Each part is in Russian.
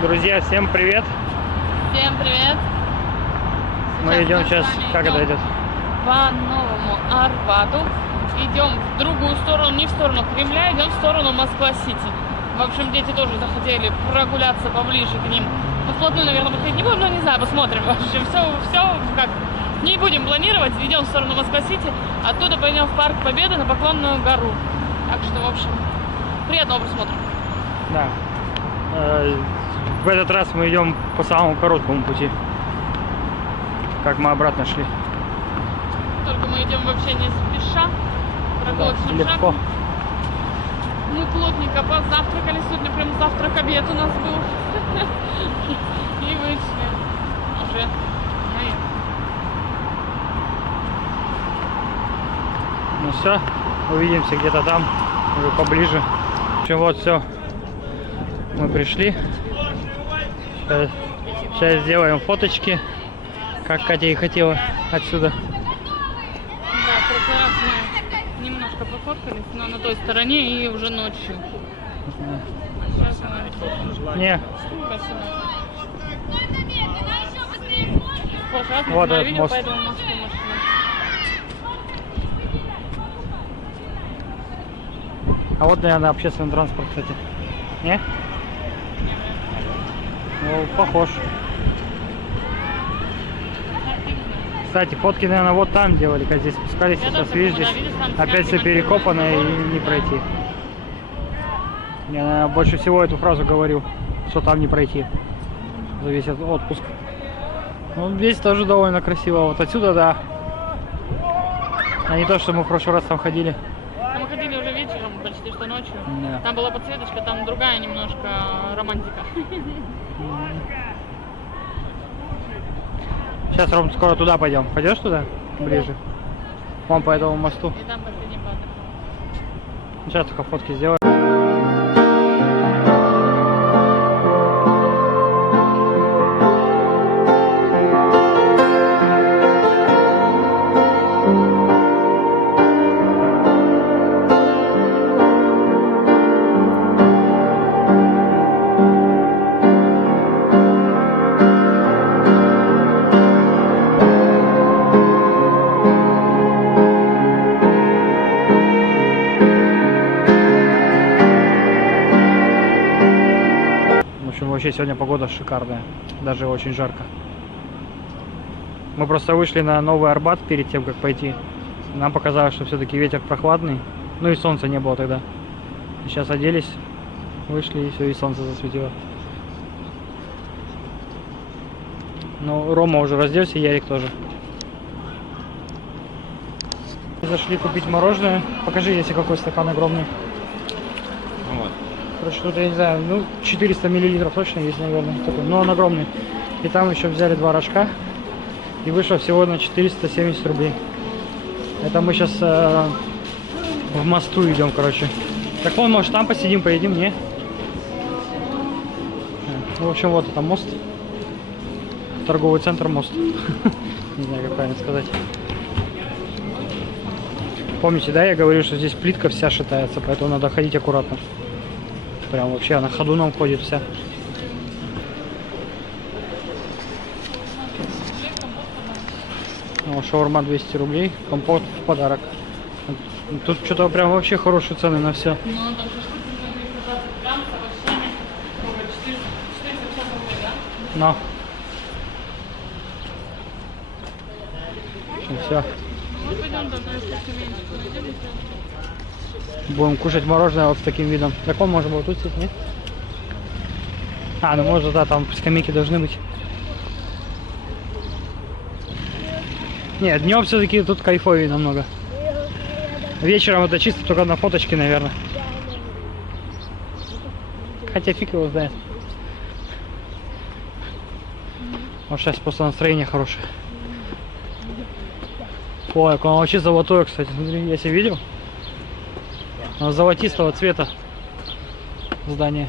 Друзья, всем привет! Всем привет! Мы идем сейчас, как это идет? По Новому Арбату. Идем в другую сторону, не в сторону Кремля, идем в сторону Москва-Сити. В общем, дети тоже захотели прогуляться поближе к ним. Ну, вплотную, наверное, подходить не будем, но не знаю, посмотрим. В общем, все как не будем планировать. Идем в сторону Москва-Сити, оттуда пойдем в Парк Победы на Поклонную гору. Так что, в общем, приятного просмотра. Да. В этот раз мы идем по самому короткому пути, как мы обратно шли. Только мы идем вообще не спеша, прогулочным легко. шагом. Мы плотненько позавтракали, сегодня прям завтрак-обед у нас был. И вышли уже наверх. Ну все, увидимся где-то там, уже поближе. В общем, вот все, мы пришли. Сейчас сделаем фоточки, как Катя и хотела отсюда. Да, в прошлый раз мы немножко пофоткались, но на той стороне и уже ночью. А сейчас она... Не, Спасибо. Вот этот видео, мост. поэтому машина. а вот, наверное, общественный транспорт, кстати. Не? Ну, похож. Кстати, фотки, наверное, вот там делали, как здесь спускались, Я сейчас тоже видишь, думаю, здесь да, видишь, там опять все снятый перекопано и не пройти. Я, наверное, больше всего эту фразу говорил, что там не пройти за весь этот отпуск. Ну, здесь тоже довольно красиво, вот отсюда, да. А не то, что мы в прошлый раз там ходили. А мы ходили уже вечером, почти что ночью. Да. Там была подсветочка, там другая немножко романтика. Сейчас, Ром, скоро туда пойдем. Пойдешь туда? Ближе. Вон по этому мосту. И там последний батер. Сейчас только фотки сделаем. Вообще сегодня погода шикарная, даже очень жарко. Мы просто вышли на Новый Арбат перед тем, как пойти. Нам показалось, что все-таки ветер прохладный, ну и солнца не было тогда. И сейчас оделись, вышли и все, и солнце засветило. Ну, Рома уже разделся, Ярик тоже. Зашли купить мороженое. Покажи, если какой стакан огромный. Вот. Короче, тут, я не знаю, ну, 400 миллилитров точно есть, наверное, такой, но он огромный. И там еще взяли 2 рожка, и вышло всего на 470 рублей. Это мы сейчас в мосту идем, короче. Так вон, может, там посидим, поедим, не? В общем, вот это мост. Торговый центр мост. Не знаю, как правильно сказать. Помните, да, я говорил, что здесь плитка вся шатается, поэтому надо ходить аккуратно. Прям вообще на ходу нам ходит вся. О, шаурма 200 рублей, компот в подарок. Тут что-то прям вообще хорошие цены на все. Ну, там шашлык, 320 грамм с овощами. 450 рублей, да? Но. Все. Ну, пойдем там, если меньше найдем. Будем кушать мороженое вот с таким видом. Так он может быть тут сидеть, нет? А, ну может, да, там скамейки должны быть. Нет, днем все-таки тут кайфовее намного. Вечером это чисто только на фоточке, наверное. Хотя фиг его знает. Вот сейчас просто настроение хорошее. Ой, он вообще золотое, кстати. Смотри, я себе видел. Оно золотистого цвета здание.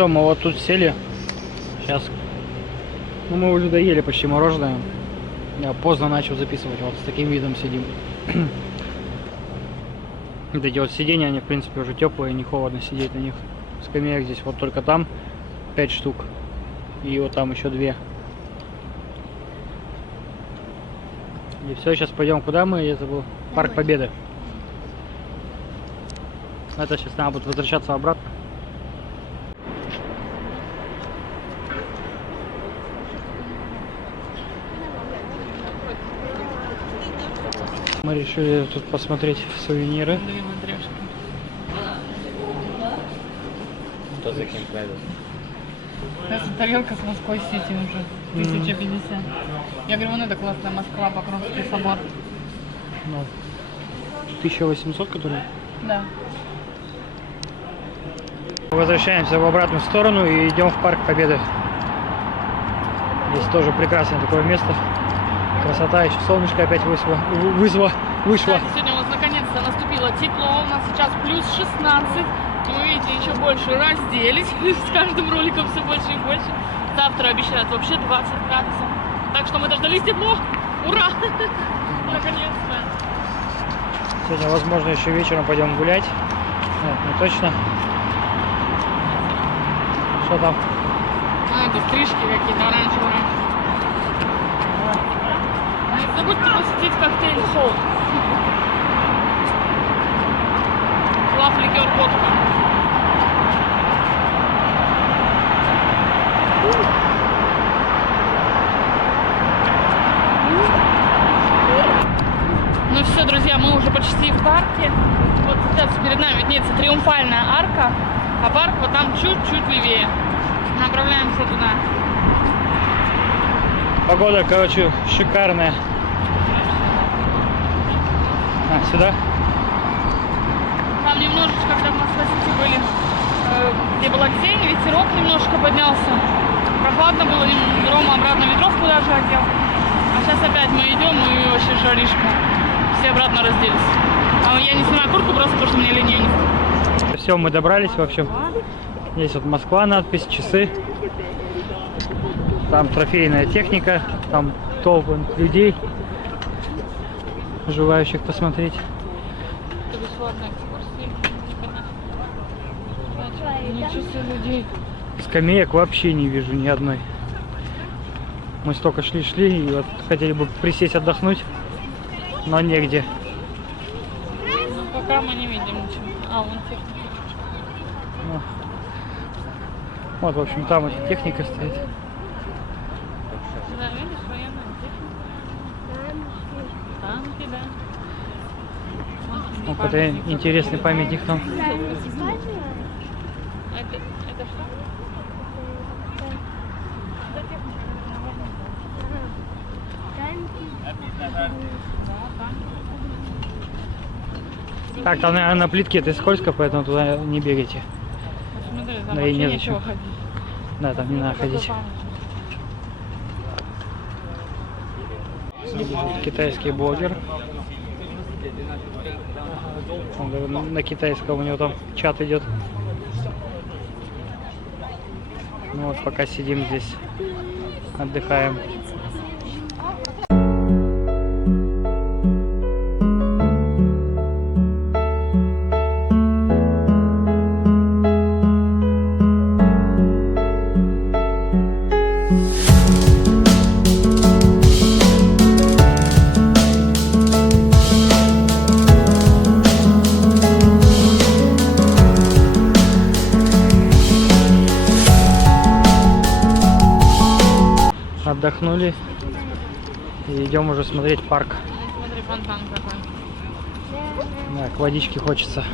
все, мы вот тут сели. Сейчас, ну, мы уже доели почти мороженое. Я поздно начал записывать, вот с таким видом сидим. Вот эти вот сиденья, они в принципе уже теплые, не холодно сидеть на них. Скамеек здесь вот только там 5 штук. И вот там еще 2. И все, сейчас пойдем куда мы, я забыл. Парк Победы. Это сейчас надо будет возвращаться обратно. Мы решили тут посмотреть сувениры. Две матрешки. Что за кем пойдет? Это тарелка с Москвой Сити уже. 1050. Я говорю, вон это классная Москва, Покровский собор. Ну, 1800, который. Да. Возвращаемся в обратную сторону и идем в Парк Победы. Здесь тоже прекрасное такое место. Красота, еще солнышко опять вышло. Кстати, сегодня у нас наконец-то наступило тепло. У нас сейчас плюс 16. И вы видите, еще больше разделись. С каждым роликом все больше и больше. Завтра обещают вообще 20 градусов. Так что мы дождались тепло. Ура! Наконец-то. Сегодня, возможно, еще вечером пойдем гулять. Нет, не точно. Что там? А, это стрижки какие-то оранжевые. Не забудьте посетить коктейль Холл. Лав ликер водка. Ну все, друзья, мы уже почти в парке. Вот сейчас перед нами виднеется Триумфальная арка, а парк вот там чуть-чуть левее. Направляемся туда. Погода, короче, шикарная. А, сюда? Там немножечко, когда в Москве были, где была тень, ветерок немножко поднялся. Прохладно было, Рома обратно ветровку даже одел. А сейчас опять мы идем, и вообще жаришка. Все обратно разделись. А я не снимаю куртку просто потому, что мне лень. Все, мы добрались, в общем. Здесь вот Москва, надпись, часы. Там трофейная техника, там толпы людей, желающих посмотреть. Это бесплатная экскурсия. Ничего себе людей. Скамеек вообще не вижу ни одной. Мы столько шли и вот хотели бы присесть отдохнуть, но негде. Ну, пока мы не видим ничего. А, вон техника. Ну, вот, в общем, там эта техника стоит. Да, видишь, военная техника. Танки, да. Вот это интересный памятник там. Это что? Так, там, наверное, на плитке это скользко, поэтому туда не бегайте. Смотри, там Да и вообще незачем. нечего ходить. Да, там не надо ходить. Китайский блогер. Он даже на китайском у него там чат идет. Ну вот пока сидим здесь, отдыхаем. Отдохнули и идем уже смотреть парк. Смотри, фонтан какой. Да, к водичке хочется.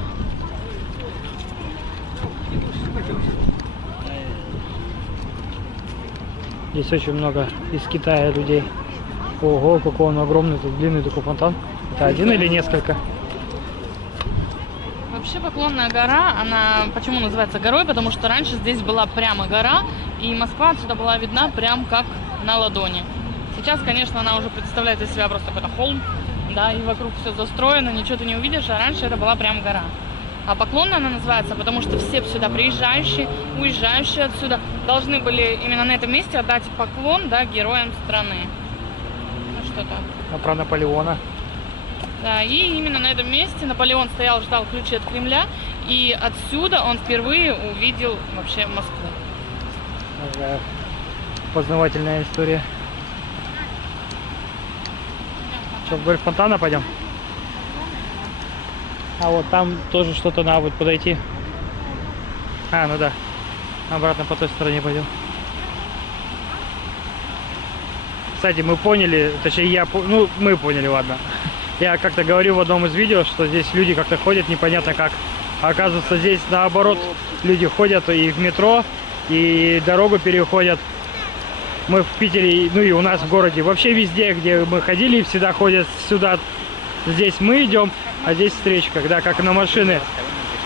Здесь очень много из Китая людей. Ого, какой он огромный, тут длинный такой фонтан. Это один или несколько? Вообще Поклонная гора, она почему называется горой? Потому что раньше здесь была прямо гора, и Москва отсюда была видна прям как на ладони. Сейчас, конечно, она уже представляет из себя просто какой-то холм, да, и вокруг все застроено, ничего ты не увидишь, а раньше это была прям гора. А Поклонная она называется, потому что все сюда приезжающие, уезжающие отсюда должны были именно на этом месте отдать поклон, да, героям страны. Ну что так. А про Наполеона? Да, и именно на этом месте Наполеон стоял, ждал ключи от Кремля, и отсюда он впервые увидел вообще Москву. Такая познавательная история. Сейчас вдоль фонтана пойдем. А вот там тоже что-то надо будет подойти. А, ну да. Обратно по той стороне пойдем. Кстати, мы поняли, точнее мы поняли, ладно. Я как-то говорил в одном из видео, что здесь люди как-то ходят непонятно как. А оказывается, здесь наоборот люди ходят и в метро, и дорогу переходят. Мы в Питере, ну и у нас в городе, вообще везде, где мы ходили, всегда ходят сюда. Здесь мы идем, а здесь встречка, да, как на машины.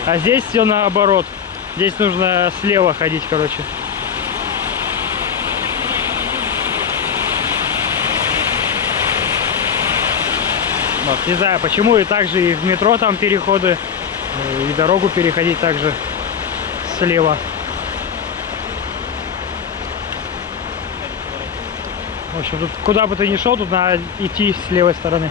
А здесь все наоборот. Здесь нужно слева ходить, короче. Вот, не знаю почему, и также и в метро там переходы, и дорогу переходить также слева. В общем, тут куда бы ты ни шел, тут надо идти с левой стороны.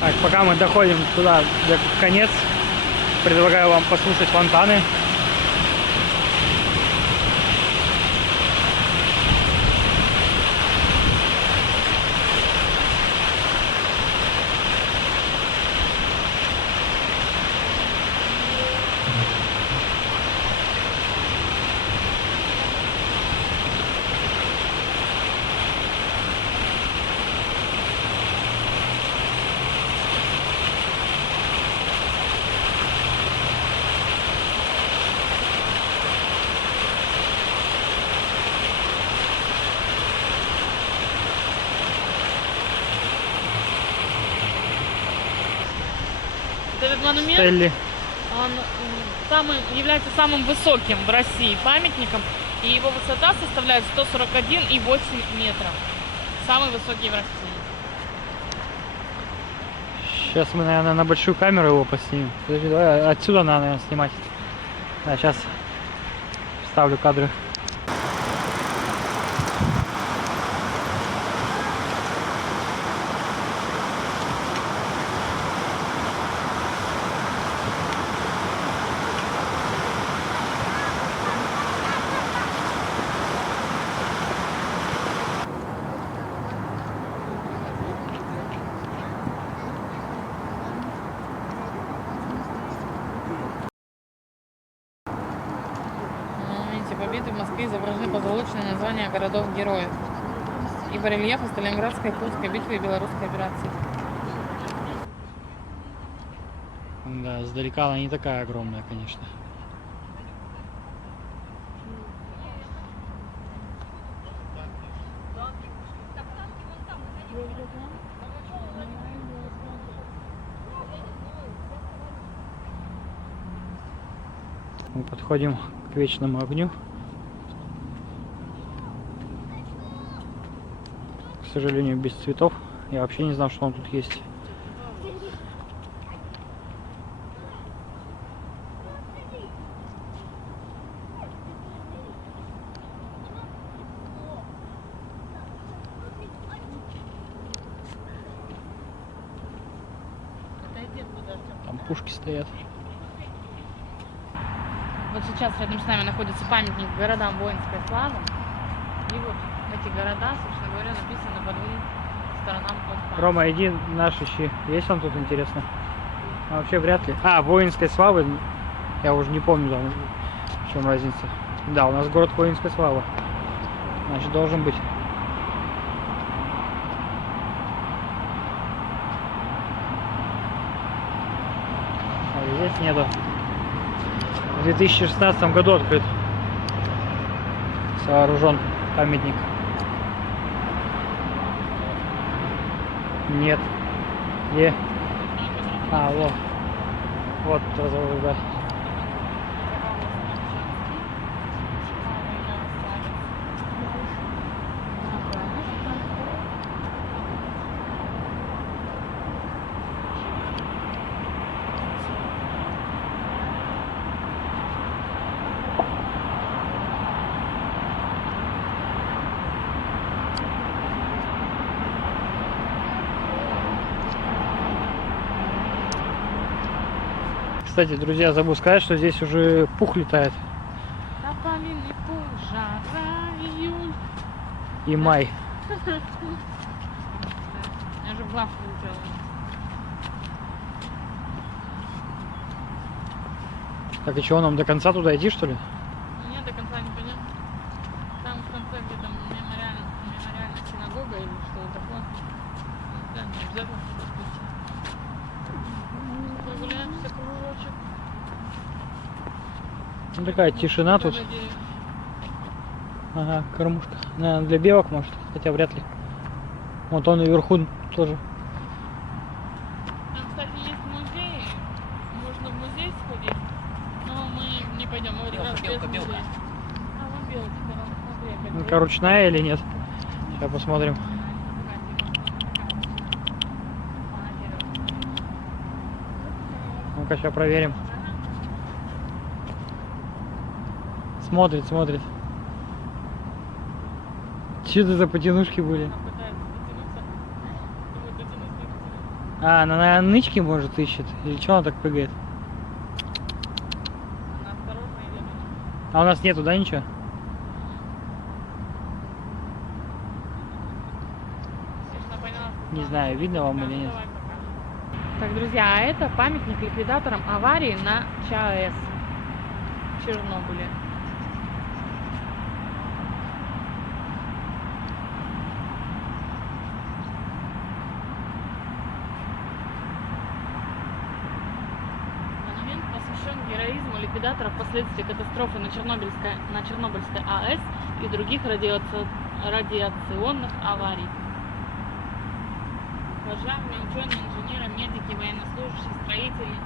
Так, пока мы доходим туда, где конец, предлагаю вам послушать фонтаны. Этот монумент, Стелли. он является самым высоким в России памятником, и его высота составляет 141,8 метров. Самый высокий в России. Сейчас мы, наверное, на большую камеру его поснимем. Подожди, давай отсюда надо, наверное, снимать. Да, сейчас вставлю кадры. На моменте победы в Москве изображены позолоченные названия городов-героев и барельефы Сталинградской, Курской битвы и Белорусской операции. Да, сдалека она не такая огромная, конечно. Мы подходим к вечному огню. К сожалению, без цветов. Я вообще не знал, что он тут есть. Там пушки стоят. Вот сейчас рядом с нами находится памятник городам воинской славы. И вот эти города, собственно говоря, написаны по двум сторонам от памятника. Рома, иди наш ищи. Есть он тут, интересно? А вообще вряд ли. А, воинской славы. Я уже не помню, там, в чем разница. Да, у нас город воинской славы. Значит, должен быть. А здесь нету. В 2016 году открыт. Сооружен памятник. Нет. Где? А, вот. Вот разговор, да. Кстати, друзья, забыл сказать, что здесь уже пух летает. Тополиный пух, жара, июль. И май. Я же в глаз улетела. Так, и чего, нам до конца туда идти, что ли? Нет, до конца не пойдем. Там в конце где-то мемориальная синагога или что-то такое. Да, не обязательно туда пойти. Прогуляемся кружочек. Ну, такая тишина тут. Надеюсь. Ага, кормушка. Наверное, для белок, может, хотя вряд ли. Вот он наверху тоже. Там, кстати, есть музей. Можно в музей сходить. Но мы не пойдем. Мы как раз без музея. А, вон белочка, да, смотри, опять. Ну-ка, ручная или нет? Сейчас посмотрим. Ну-ка, сейчас проверим. Смотрит, смотрит. Что это за потянушки были? Она пытается дотянуться. Думает, дотянуться и дотянуться. А, она, наверное, нычки, может, ищет? Или что она так прыгает? Она осторожно идет. А у нас нету, да, ничего? Естественно, поняла, что Не там знаю, видно вам или нет. давай покажем. Так, друзья, а это памятник ликвидаторам аварии на ЧАЭС в Чернобыле. Монумент посвящен героизму ликвидаторов последствий катастрофы на Чернобыльской АЭС и других радиационных аварий. Пожарные, ученые, инженеры, медики, военнослужащие, строители,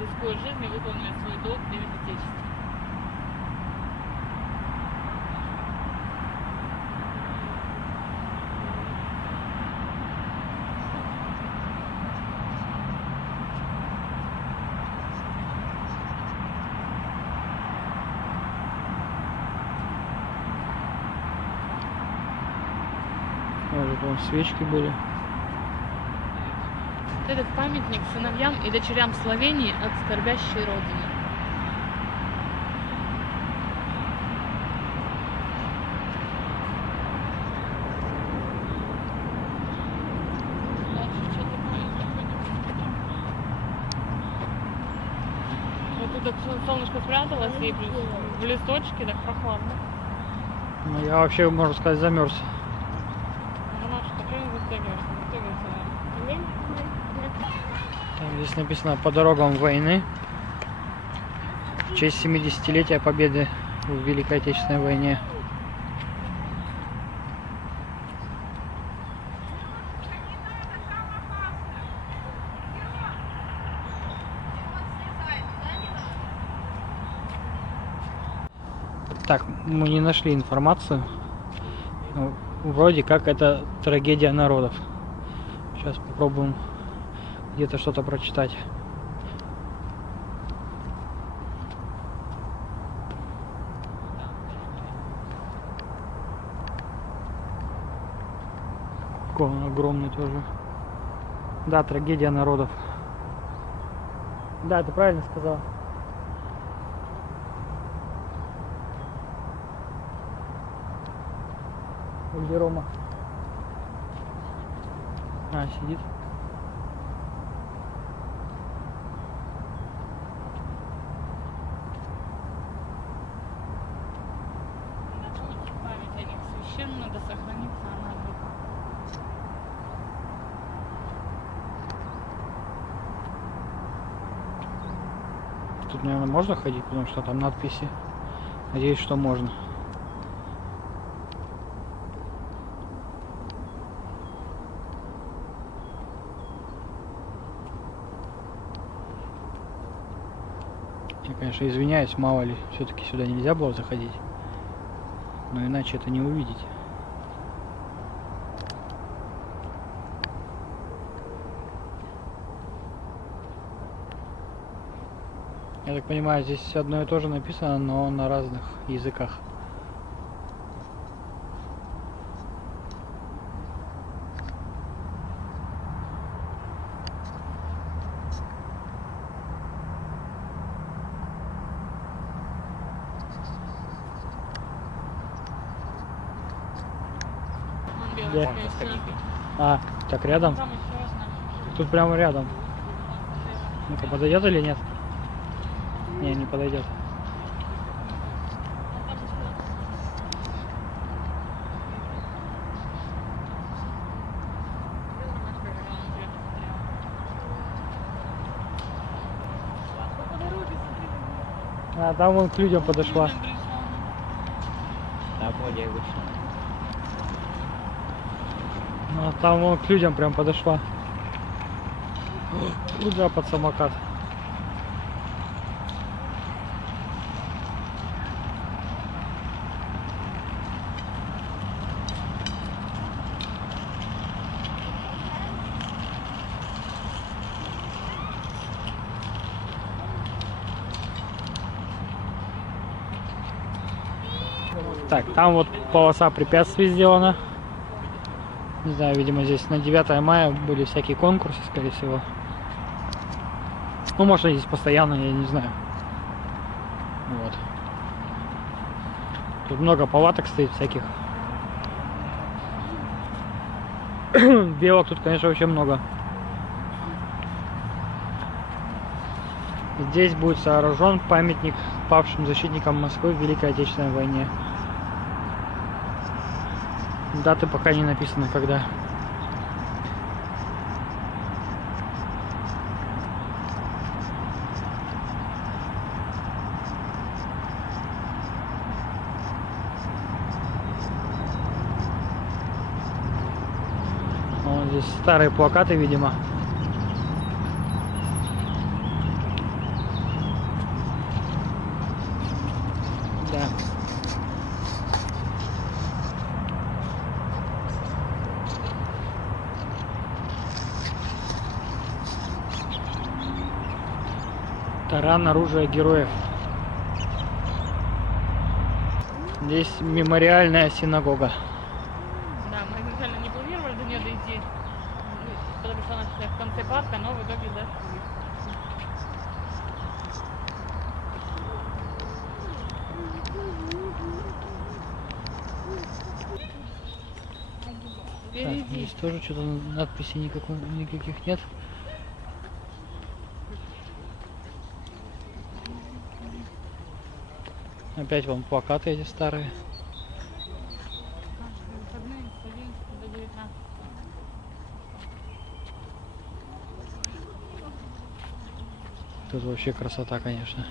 рискуя жизнью, выполнили свой долг перед Отечеством. Может, вон свечки были. Этот памятник сыновьям и дочерям Словении от скорбящей Родины. Дальше что-то вот тут так солнышко спряталось и в листочке так прохладно. Ну, я вообще, можно сказать, замерз. Ромаш, что не вытягиваешь? Вытягивайся. Там здесь написано «По дорогам войны» в честь 70-летия победы в Великой Отечественной войне. Так, мы не нашли информацию. Ну, вроде как это трагедия народов. Сейчас попробуем где-то что-то прочитать. Какой он огромный тоже. Да, трагедия народов. Да, ты правильно сказал. Где Рома? А, сидит. Память о них священна, да сохранится она в веках. Тут, наверное, можно ходить, потому что там надписи. Надеюсь, что можно. Я, конечно, извиняюсь, мало ли, все-таки сюда нельзя было заходить. Но иначе это не увидеть. Я так понимаю, здесь одно и то же написано, но на разных языках. Где? Вон со скамейкой. А, так рядом? Там еще одна. Тут прямо рядом. Ну-ка, подойдет или нет? Не, не подойдет. А там вон к людям подошла. Так, вроде и вышла. А там вон к людям прям подошла. Куда под самокат? Так, там вот полоса препятствий сделана. Не знаю, видимо, здесь на 9 мая были всякие конкурсы, скорее всего. Ну, может, они здесь постоянно, я не знаю. Вот. Тут много палаток стоит всяких. Белок тут, конечно, вообще много. Здесь будет сооружен памятник павшим защитникам Москвы в Великой Отечественной войне. Даты пока не написаны, когда. Вон здесь старые плакаты, видимо. Да. Таран, оружие героев. Здесь мемориальная синагога. Да, мы изначально не планировали до нее дойти, потому что она сейчас в конце парка, но в итоге дошли. Так, Впереди. здесь тоже что-то надписей никаких нет. Опять вон плакаты эти старые. Каждые выходные с 11 до 19. Тут вообще красота, конечно.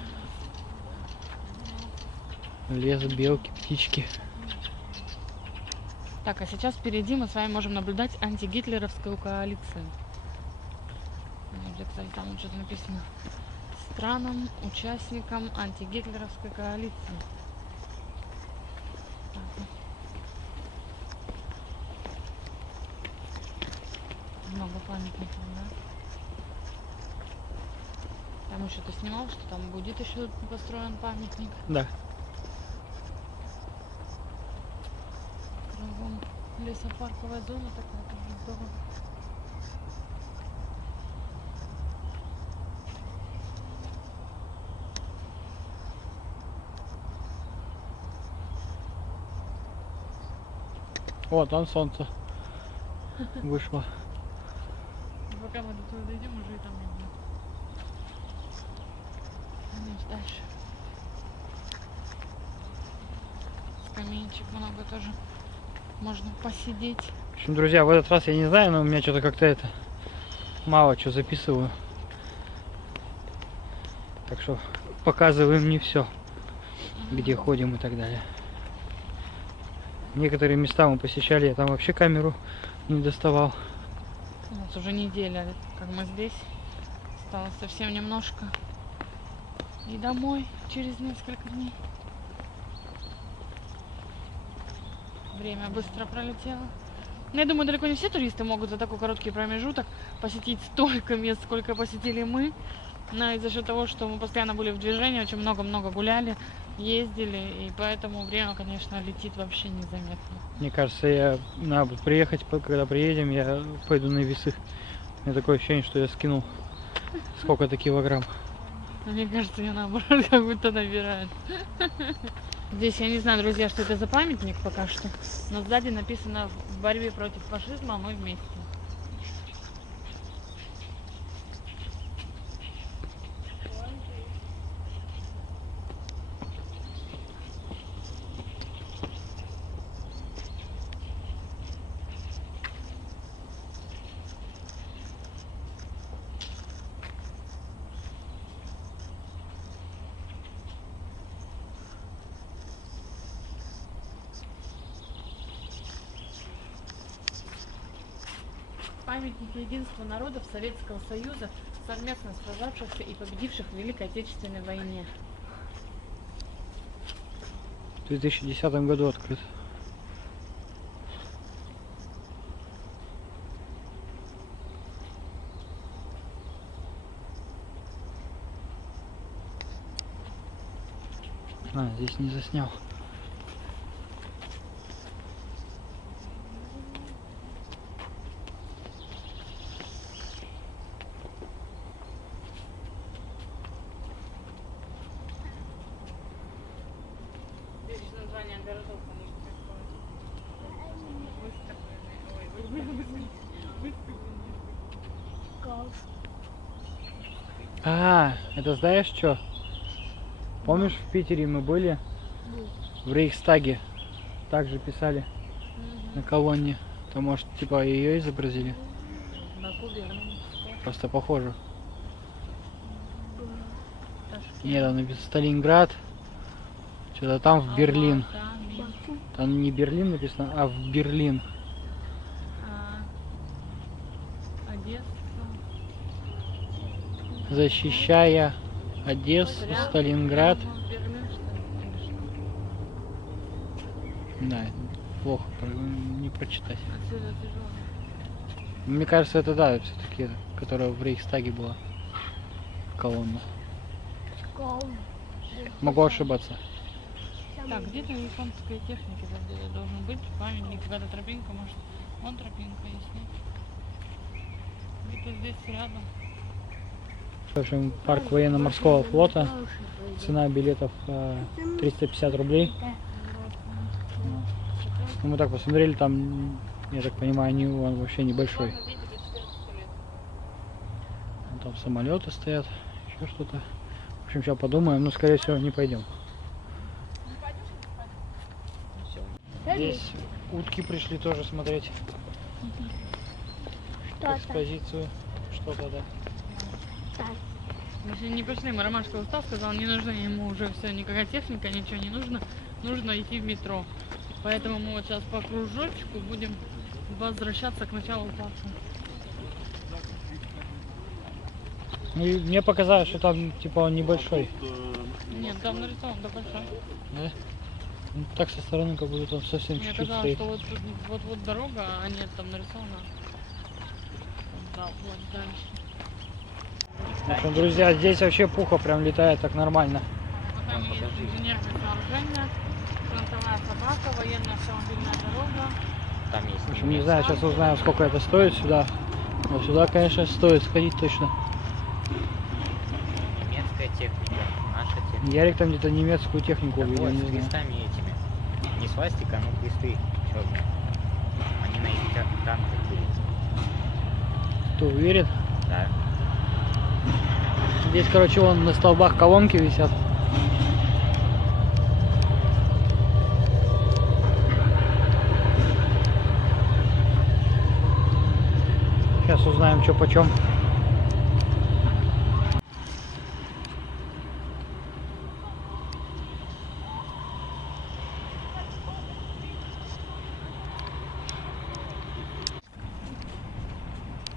Лес, белки, птички. Так, а сейчас впереди мы с вами можем наблюдать антигитлеровскую коалицию. Где, кстати, там вот что-то написано. Странам, участникам антигитлеровской коалиции. Так. Много памятников, да? Там еще ты снимал, что там будет еще построен памятник. Да. Кругом лесопарковая зона такая, тоже здорово. Вот, там солнце вышло. Пока мы до туда дойдем, уже и там не будет. Идем дальше. Скамеечек много тоже. Можно посидеть. В общем, друзья, в этот раз я не знаю, но у меня что-то как-то это мало что записываю. Так что показываем не все, где ходим и так далее. Некоторые места мы посещали, я там вообще камеру не доставал. У нас уже неделя, как мы здесь. Осталось совсем немножко. И домой через несколько дней. Время быстро пролетело. Но я думаю, далеко не все туристы могут за такой короткий промежуток посетить столько мест, сколько посетили мы. Но и за счет того, что мы постоянно были в движении, очень много-много гуляли, ездили, и поэтому время, конечно, летит вообще незаметно. Мне кажется, надо будет приехать, когда приедем, я пойду на весы. У меня такое ощущение, что я скинул сколько-то килограмм. Но мне кажется, я наоборот как будто набираю. Здесь я не знаю, друзья, что это за памятник пока что, но сзади написано «В борьбе против фашизма мы вместе». Памятник единства народов Советского Союза, совместно сражавшихся и победивших в Великой Отечественной войне. В 2010 году открыт. А, здесь не заснял. Здесь название городов у них А, это знаешь что? Помнишь, в Питере мы были? В Рейхстаге. Также писали на колонне. То может типа ее изобразили? На Кубе, Просто похоже. Нет, там написано Сталинград. Что-то там в Берлин. Там не Берлин написано, а в Берлин. Одесса. Защищая Одессу, Сталинград. Берлин, что ли, или что? Да, плохо не прочитать. Отсюда тяжело. Мне кажется, это да, все-таки, которая в Рейхстаге была. Колонна. Могу ошибаться. Так, где-то японская техника должен быть, памятник, какая-то тропинка, может, вон тропинка есть, нет? Где-то здесь рядом. В общем, парк военно-морского флота. Цена билетов 350 рублей. Ну, мы так посмотрели, там, я так понимаю, он вообще небольшой. Там самолеты стоят, еще что-то. В общем, сейчас подумаем, но скорее всего не пойдем. Здесь утки пришли тоже смотреть. Экспозицию. Что-то, да. Мы сегодня не пошли, мы Ромашка устал, сказал, не нужно ему уже все, никакая техника, ничего не нужно, нужно идти в метро. Поэтому мы вот сейчас по кружочку будем возвращаться к началу парка. Ну, и мне показалось, что там типа он небольшой. Нет, там нарисован, да большой. Да? Ну, так со стороны как будто он совсем Мне чуть-чуть казалось, стоит. что вот тут вот дорога, а нет, там нарисовано. Да, вот дальше. В общем, друзья, здесь вообще пуха прям летает так нормально. Вот там есть инженерное сооружение, фронтовая собака, военная автомобильная дорога. Там есть. В общем, не знаю, сейчас узнаем, сколько это стоит сюда. Но сюда, конечно, стоит сходить точно. Немецкая техника, наша техника. Ярик там где-то немецкую технику Так увидел, вот, не с знаю. крестами этими. Не свастика, но кресты черные. Они на этих танках были. Кто уверен? Да. Здесь, короче, вон на столбах колонки висят. Сейчас узнаем, что почем.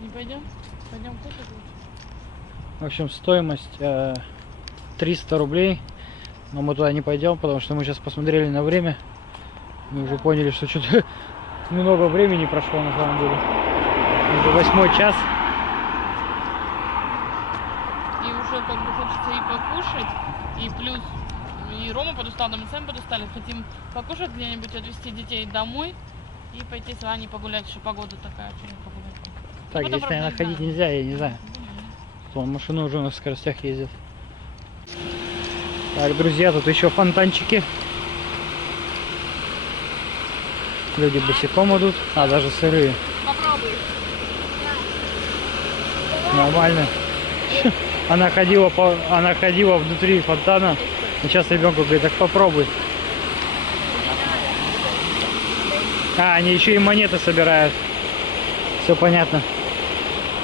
Не пойдем? Пойдем кушать лучше. В общем, стоимость 300 рублей. Но мы туда не пойдем, потому что мы сейчас посмотрели на время. Мы уже поняли, что что-то много времени прошло на самом деле. Уже 8 час. И уже как бы хочется и покушать, и плюс и Рома подустал, да мы сами подустали. Хотим покушать где-нибудь, отвезти детей домой и пойти с Ваней погулять, что погода такая, что погулять. Так, Потом, здесь, правда, наверное, не ходить знаю. нельзя, я не знаю. Вон машины уже на скоростях ездят. Так, друзья, тут еще фонтанчики. Люди босиком идут, а даже сырые. Попробуй. Нормально. Она ходила внутри фонтана. И сейчас ребенку говорит, так попробуй. А, они еще и монеты собирают. Все понятно.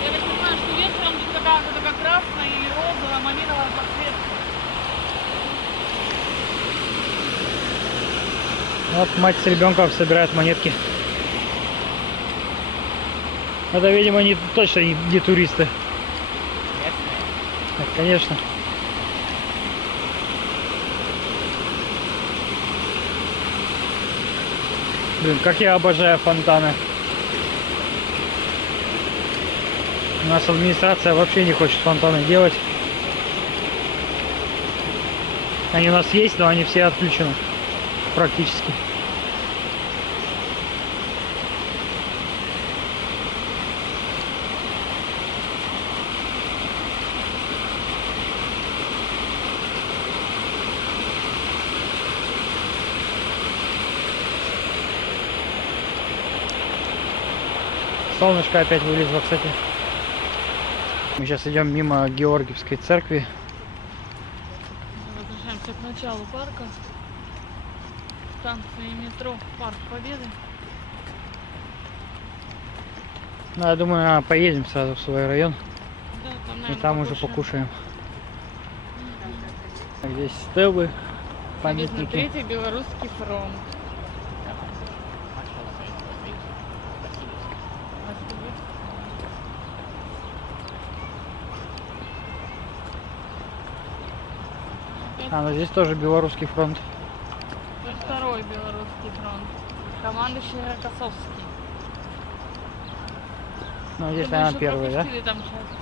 Я так понимаю, что вечером тут такая красная и розовая малиновая подсветка. Вот мать с ребенком собирают монетки. Это, видимо, точно не туристы. Так, конечно. Блин, как я обожаю фонтаны. У нас администрация вообще не хочет фонтаны делать. Они у нас есть, но они все отключены. Практически. Солнышко опять вылезло, кстати. Мы сейчас идем мимо Георгиевской церкви. Возвращаемся к началу парка. Станция метро Парк Победы. Ну, я думаю, поедем сразу в свой район. Да, там, И наверное, там уже покушаем. Здесь стелы, Написано памятники. Третий Белорусский фронт. А, ну здесь тоже Белорусский фронт. Это второй Белорусский фронт. Командующий Рокоссовский. Ну, здесь, Мы наверное, еще первый, да? пропустили там часть.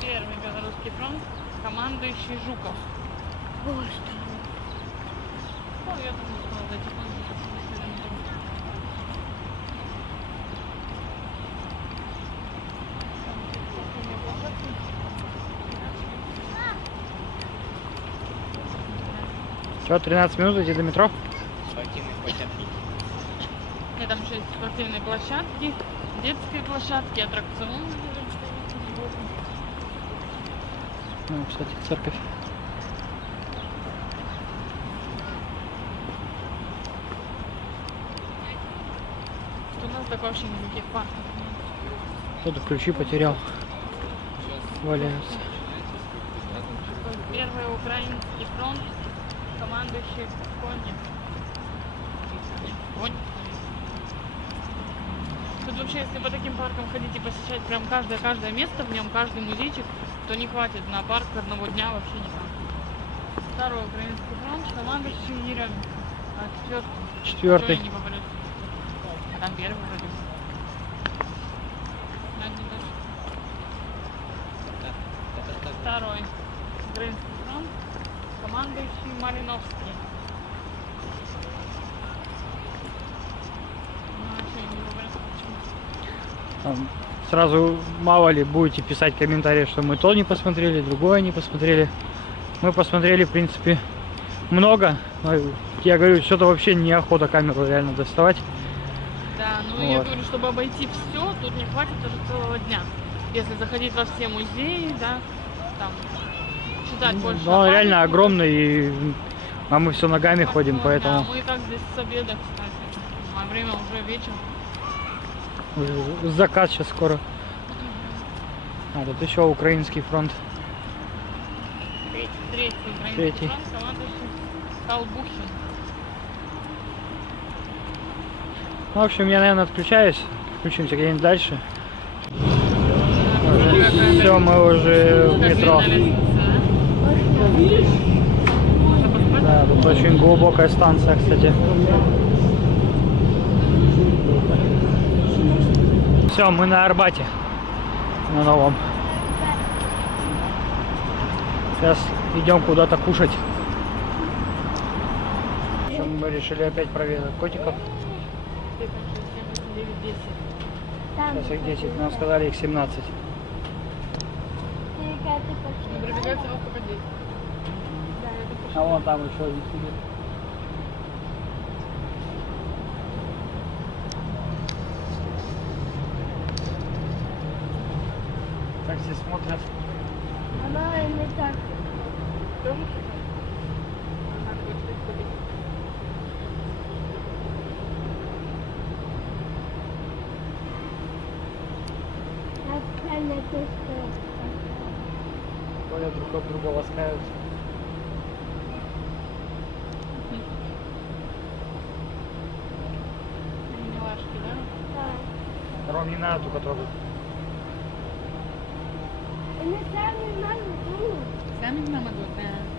Первый Белорусский фронт. Командующий Жуков. Ой, что я тут не успела зайти. Что, 13 минут идти до метро? Спортивные площадки. И там еще есть спортивные площадки, детские площадки, аттракционы. Ну, кстати, церковь. У нас так вообще никаких парков нет. Кто-то ключи потерял. Валяются. Первый украинский фронт, командующий Конев. Конь. Тут вообще, если по таким паркам ходить и посещать прям каждое место в нем, каждый музейчик, то не хватит на парк одного дня вообще никак. Второй украинский фронт, командующий Еременко. А Четвертый. не попадет. А там первый вроде бы. Один даже. Второй украинский фронт, командующий Малиновский. Ну, вообще не попадет почему. Там сразу мало ли будете писать комментарии, что мы то не посмотрели, другое не посмотрели. Мы посмотрели, в принципе, много. Но я говорю, что-то вообще неохота камеру реально доставать. Да, ну я Вот. говорю, чтобы обойти все, тут не хватит даже целого дня. Если заходить во все музеи, да, там, читать больше. Но он о реально памятниках. огромный, а мы все ногами ходим, Да, поэтому мы и так здесь с обеда, кстати. А время уже вечер. уже закат сейчас скоро. А, тут еще украинский фронт. Третий украинский Третий. фронт, командующий Колбухин. Ну, в общем, я, наверное, отключаюсь. Включимся где-нибудь дальше. Все, мы уже в метро. Да, тут очень глубокая станция, кстати. Все, мы на Арбате. На новом. Сейчас идем куда-то кушать. В общем, мы решили опять проведать котиков. Сейчас их 10, нам сказали их 17. Прибегать сразу пока 10. А вон там еще один сидит. Так все смотрят. Она не так. Тоже шикарно. Надо будет что-то купить. Остальная точка. Ходят друг от друга, ласкаются. Они милашки, да? Да. Ром, не надо только трогать. Они сами маму думают. Сами к нам идут, да.